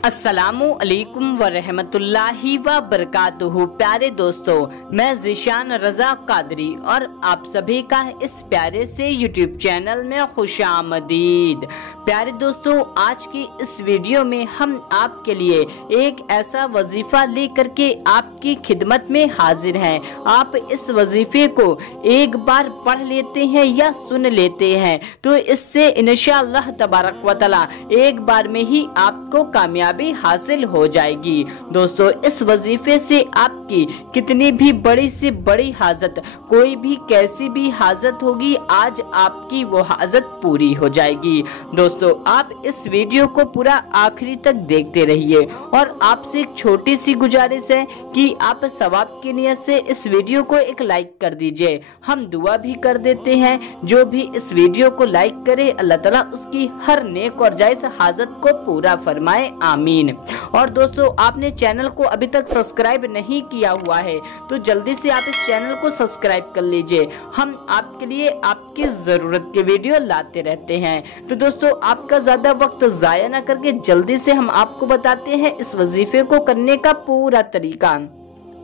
अस्सलामु अलैकुम व रहमतुल्लाहि व बरकातुहू। प्यारे दोस्तों, मैं ज़ीशान रज़ा कादरी और आप सभी का इस प्यारे से यूट्यूब चैनल में खुशामदीद। प्यारे दोस्तों, आज की इस वीडियो में हम आपके लिए एक ऐसा वजीफा लेकर के आपकी खिदमत में हाजिर हैं। आप इस वजीफे को एक बार पढ़ लेते हैं या सुन लेते हैं तो इससे इंशाअल्लाह तबारक व तआला एक बार में ही आपको कामयाबी हासिल हो जाएगी। दोस्तों, इस वजीफे से आपकी कितनी भी बड़ी से बड़ी हाजत, कोई भी कैसी भी हाजत होगी, आज आपकी वो हाजत पूरी हो जाएगी। दोस्तों, आप इस वीडियो को पूरा आखिरी तक देखते रहिए और आपसे एक छोटी सी गुजारिश है कि आप सवाब की नियत से इस वीडियो को एक लाइक कर दीजिए। हम दुआ भी कर देते हैं, जो भी इस वीडियो को लाइक करे अल्लाह ताला उसकी हर नेक और जायज हाजत को पूरा फरमाए, आमीन। और दोस्तों, आपने चैनल को अभी तक सब्सक्राइब नहीं किया हुआ है तो जल्दी से आप इस चैनल को सब्सक्राइब कर लीजिए। हम आपके लिए आपकी जरूरत के वीडियो लाते रहते हैं। तो दोस्तों, आपका ज्यादा वक्त जाया न करके जल्दी से हम आपको बताते हैं इस वजीफे को करने का पूरा तरीका।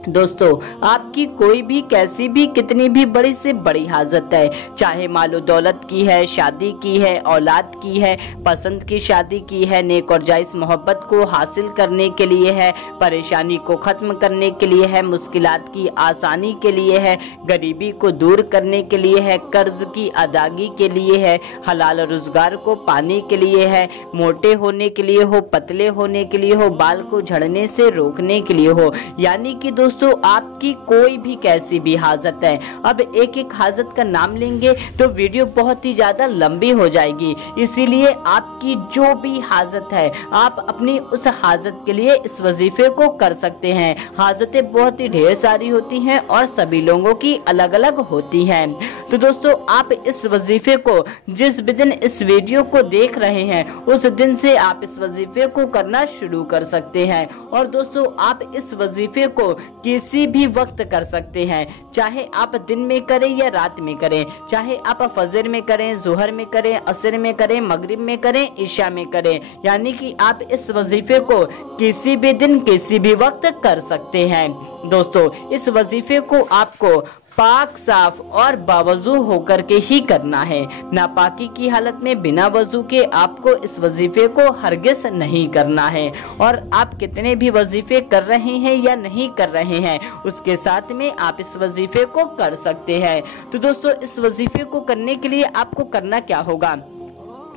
दोस्तों, आपकी कोई भी कैसी भी कितनी भी बड़ी से बड़ी हाजत है, चाहे मालो दौलत की है, शादी की है, औलाद की है, पसंद की शादी की है, नेक और जायज मोहब्बत को हासिल करने के लिए है, परेशानी को खत्म करने के लिए है, मुश्किलात की आसानी के लिए है, गरीबी को दूर करने के लिए है, कर्ज की अदायगी के लिए है, हलाल रोजगार को पाने के लिए है, मोटे होने के लिए हो, पतले होने के लिए हो, बाल को झड़ने से रोकने के लिए हो, यानी कि दोस्तों आपकी कोई भी कैसी भी हाजत है। अब एक एक हाजत का नाम लेंगे तो वीडियो बहुत ही ज्यादा लंबी हो जाएगी, इसीलिए आपकी जो भी हाजत है आप अपनी उस हाजत के लिए इस वजीफे को कर सकते हैं। हाजतें बहुत ही ढेर सारी होती हैं और सभी लोगों की अलग अलग होती हैं। तो दोस्तों, आप इस वजीफे को जिस भी दिन इस वीडियो को देख रहे हैं उस दिन से आप इस वजीफे को करना शुरू कर सकते हैं। और दोस्तों, आप इस वजीफे को किसी भी वक्त कर सकते हैं, चाहे आप दिन में करें या रात में करें, चाहे आप फजर में करें, जोहर में करें, असर में करें, मगरिब में करें, ईशा में करें, यानी कि आप इस वजीफे को किसी भी दिन किसी भी वक्त कर सकते हैं। दोस्तों, इस वजीफे को आपको पाक, साफ और बावजू होकर के ही करना है। नापाकी की हालत में बिना वजू के आपको इस वजीफे को हरगिज नहीं करना है। और आप कितने भी वजीफे कर रहे हैं या नहीं कर रहे हैं, उसके साथ में आप इस वजीफे को कर सकते हैं। तो दोस्तों, इस वजीफे को करने के लिए आपको करना क्या होगा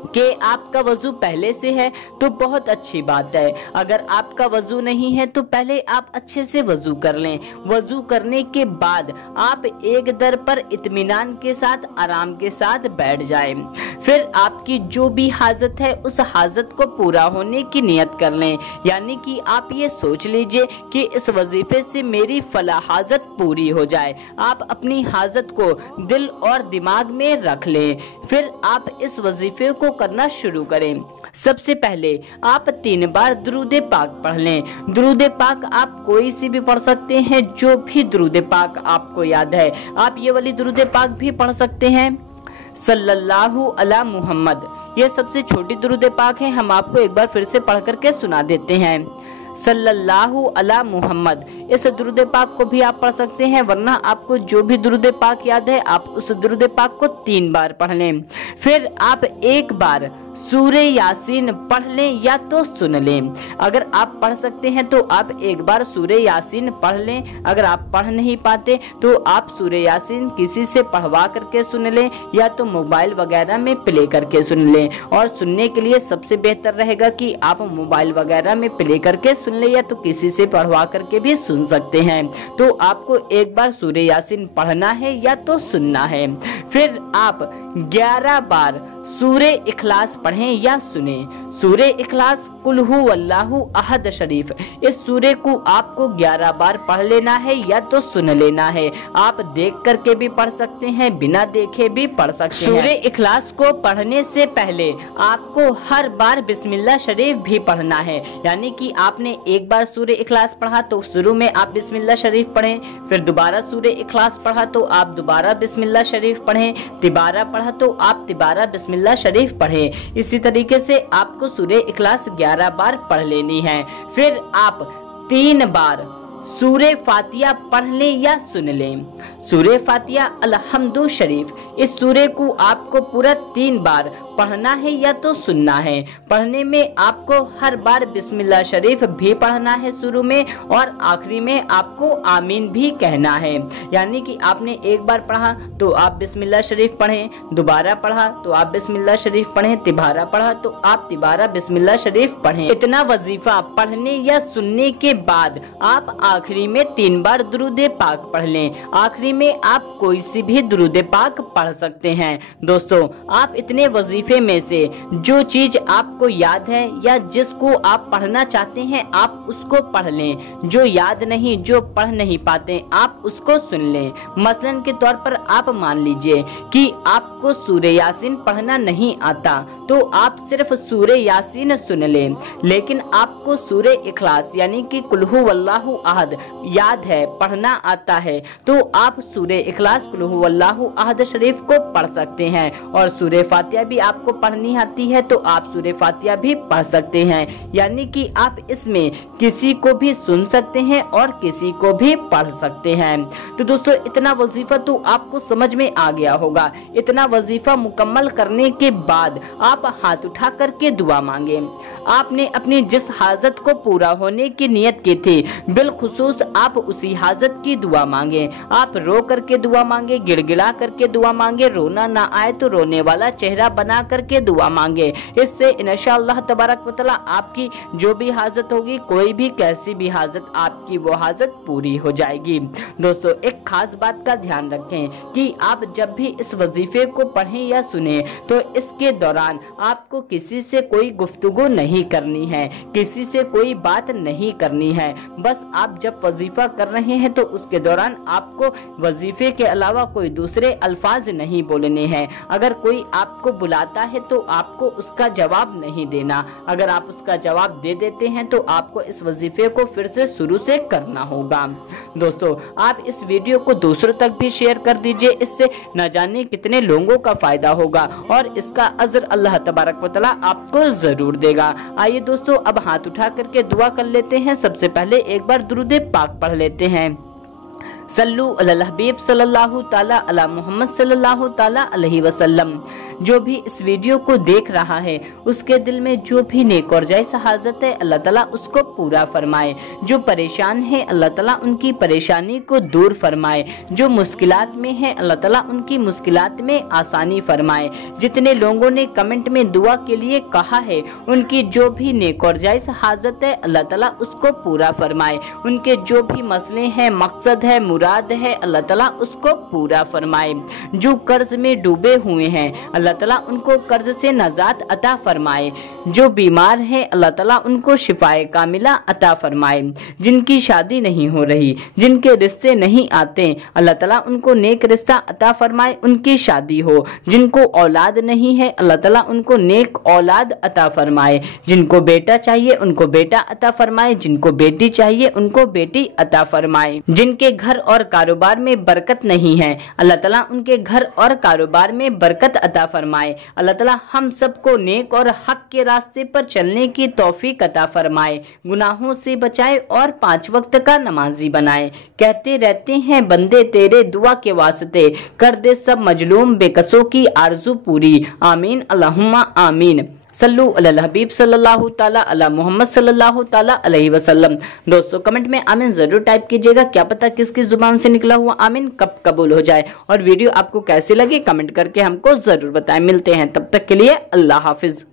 कि आपका वजू पहले से है तो बहुत अच्छी बात है। अगर आपका वजू नहीं है तो पहले आप अच्छे से वजू कर लें। वजू करने के बाद आप एक दर पर इत्मीनान के साथ, आराम के साथ बैठ जाएं। फिर आपकी जो भी हाजत है उस हाजत को पूरा होने की नियत कर लें, यानी कि आप ये सोच लीजिए कि इस वजीफे से मेरी फला हाजत पूरी हो जाए। आप अपनी हाजत को दिल और दिमाग में रख लें। फिर आप इस वजीफे को करना शुरू करें। सबसे पहले आप 3 बार दुरूद पाक पढ़ लें। दुरूद पाक आप कोई सी भी पढ़ सकते हैं, जो भी दुरूद पाक आपको याद है। आप ये वाली दुरूद पाक भी पढ़ सकते हैं, सल्लल्लाहु अला मुहम्मद। ये सबसे छोटी दुरूद पाक है, हम आपको एक बार फिर से पढ़ करके सुना देते हैं, सल्लल्लाहु अला मुहम्मद। इस दुरूद पाक को भी आप पढ़ सकते हैं, वरना आपको जो भी दुरूद पाक याद है आप उस दुरूद पाक को 3 बार पढ़ लें। फिर आप एक बार सूरे यासीन पढ़ लें या तो सुन लें। अगर आप पढ़ सकते हैं तो आप एक बार सूरे यासीन पढ़ लें। अगर आप पढ़ नहीं पाते तो आप सूरे यासीन किसी से पढ़वा करके सुन लें या तो मोबाइल वगैरह में प्ले करके सुन लें। और सुनने के लिए सबसे बेहतर रहेगा कि आप मोबाइल वगैरह में प्ले करके सुन लें या तो किसी से पढ़वा करके भी सुन सकते हैं। तो आपको एक बार सूरे यासीन पढ़ना है या तो सुनना है। फिर आप 11 बार सूरे इखलास पढ़ें या सुने। सूरे इखलास कुल हु वल्लाहु अहद शरीफ, इस सूरे को आपको 11 बार पढ़ लेना है या तो सुन लेना है। आप देख करके भी पढ़ सकते हैं, बिना देखे भी पढ़ सकते हैं। सूरे इखलास को पढ़ने से पहले आपको हर बार बिस्मिल्लाह शरीफ भी पढ़ना है, यानी कि आपने एक बार सूरे इखलास पढ़ा तो शुरू में आप बिस्मिल्लाह शरीफ पढ़ें, फिर दोबारा सूरे इखलास पढ़ा तो आप दोबारा बिस्मिल्लाह शरीफ पढ़ें, तिबारा पढ़ा तो आप तिबारा बिस्मिल्लाह शरीफ पढ़ें। इसी तरीके से आपको सूरे इखलास 11 11 बार पढ़ लेनी है। फिर आप 3 बार सूरे फातिहा पढ़ लें या सुन लें। सूरे फातिहा अल-हम्दु शरीफ, इस सूरे को आपको पूरा 3 बार पढ़ना है या तो सुनना है। पढ़ने में आपको हर बार बिस्मिल्लाह शरीफ भी पढ़ना है शुरू में, और आखिरी में आपको आमीन भी कहना है। यानी कि आपने एक बार पढ़ा तो आप बिस्मिल्लाह शरीफ पढ़ें, दोबारा पढ़ा तो आप बिस्मिल्लाह शरीफ पढ़ें, तिबारा पढ़ा तो आप तिबारा बिस्मिल्लाह शरीफ पढ़ें। इतना वजीफा पढ़ने या सुनने के बाद आप आखिरी में 3 बार दुरूद पाक पढ़ लें। आखिरी में आप कोई सी भी दुरूद पाक पढ़ सकते हैं। दोस्तों, आप इतने वजीफे में से जो चीज आपको याद है या जिसको आप पढ़ना चाहते हैं आप उसको पढ़ लें। जो याद नहीं, जो पढ़ नहीं पाते, आप उसको सुन लें। मसलन के तौर पर आप मान लीजिए कि आपको सूरे यासीन पढ़ना नहीं आता, तो आप सिर्फ सूरे यासीन सुन लें। लेकिन आपको सूरे इखलास यानी कि कुल हु वल्लाहु अहद याद है, पढ़ना आता है, तो आप सूरे इखलास कुल हु वल्लाहु अहद शरीफ को पढ़ सकते हैं। और सूरे फातिहा भी आपको पढ़नी आती है तो आप सूरे फातिहा भी पढ़ सकते हैं। यानी कि आप इसमें किसी को भी सुन सकते हैं और किसी को भी पढ़ सकते हैं। तो दोस्तों, इतना वजीफा तो आपको समझ में आ गया होगा। इतना वजीफा मुकम्मल करने के बाद आप हाथ उठा करके दुआ मांगे। आपने अपनी जिस हाजत को पूरा होने की नियत की थी, बिलखुसूस आप उसी हाजत की दुआ मांगे। आप रो करके दुआ मांगे, गिड़गिड़ा करके दुआ मांगे, रोना ना आए तो रोने वाला चेहरा बना करके दुआ मांगे। इससे इंशाअल्लाह तबारक व तआला आपकी जो भी हाजत होगी, कोई भी कैसी भी हाजत, आपकी वो हाजत पूरी हो जाएगी। दोस्तों, एक खास बात का ध्यान रखें कि आप जब भी इस वजीफे को पढ़ें या सुने तो इसके दौरान आपको किसी से कोई गुफ्तगू नहीं करनी है, किसी से कोई बात नहीं करनी है। बस आप जब वजीफा कर रहे हैं तो उसके दौरान आपको वजीफे के अलावा कोई दूसरे अल्फाज नहीं बोलने हैं। अगर कोई आपको बुलाता है तो आपको उसका जवाब नहीं देना। अगर आप उसका जवाब दे देते हैं तो आपको इस वजीफे को फिर से शुरू से करना होगा। दोस्तों, आप इस वीडियो को दूसरों तक भी शेयर कर दीजिए, इससे न जाने कितने लोगों का फायदा होगा और इसका अजर अल्लाह तबारक व तआला आपको जरूर देगा। आइए दोस्तों, अब हाथ उठा करके दुआ कर लेते हैं। सबसे पहले एक बार दुरूद पाक पढ़ लेते हैं। सल्लु अला हबीब सल्लल्लाहु ताला अला मोहम्मद सल्लल्लाहु ताला अलैहि वसल्लम। जो भी इस वीडियो को देख रहा है उसके दिल में जो भी नेक और जायज़ हाजत है अल्लाह ताला उसको पूरा फरमाए। जो परेशान है अल्लाह ताला उनकी परेशानी को दूर फरमाए। जो मुश्किलात में है अल्लाह ताला उनकी मुश्किलात में आसानी फरमाए। जितने लोगों ने कमेंट में दुआ के लिए कहा है उनकी जो भी नेक और जायज़ हाजत है अल्लाह ताला उसको पूरा फरमाए। उनके जो भी मसले हैं, मकसद है, मुराद है, अल्लाह ताला उसको पूरा फरमाए। जो कर्ज में डूबे हुए हैं अल्लाह ताला उनको कर्ज से नजात अता फरमाए। जो बीमार है अल्लाह ताला उनको शिफाए कामिला अता फरमाए। जिनकी शादी नहीं हो रही, जिनके रिश्ते नहीं आते, अल्लाह ताला उनको नेक रिश्ता अता फरमाए, उनकी शादी हो। जिनको औलाद नहीं है अल्लाह ताला उनको नेक औलाद अता फरमाए। जिनको बेटा चाहिए उनको बेटा अता फरमाए, जिनको बेटी चाहिए उनको बेटी अता फरमाए। जिनके घर और कारोबार में बरकत नहीं है अल्लाह ताला उनके घर और कारोबार में बरकत अता फरमाए। अल्लाह ताला हम सबको नेक और हक के रास्ते पर चलने की तौफीक अता फरमाए, गुनाहों से बचाए और 5 वक्त का नमाजी बनाए। कहते रहते हैं बंदे तेरे दुआ के वास्ते, कर दे सब मजलूम बेकसों की आरजू पूरी। आमीन अल्लाहुम्मा आमीन। सल्लु अला हबीब सल्लल्लाहु ताला अला मोहम्मद सल्लल्लाहु ताला अलैहि वसल्लम। दोस्तों, कमेंट में आमीन जरूर टाइप कीजिएगा। क्या पता किसकी जुबान से निकला हुआ आमीन कब कबूल हो जाए। और वीडियो आपको कैसे लगे कमेंट करके हमको जरूर बताएं। मिलते हैं तब तक के लिए अल्लाह हाफिज।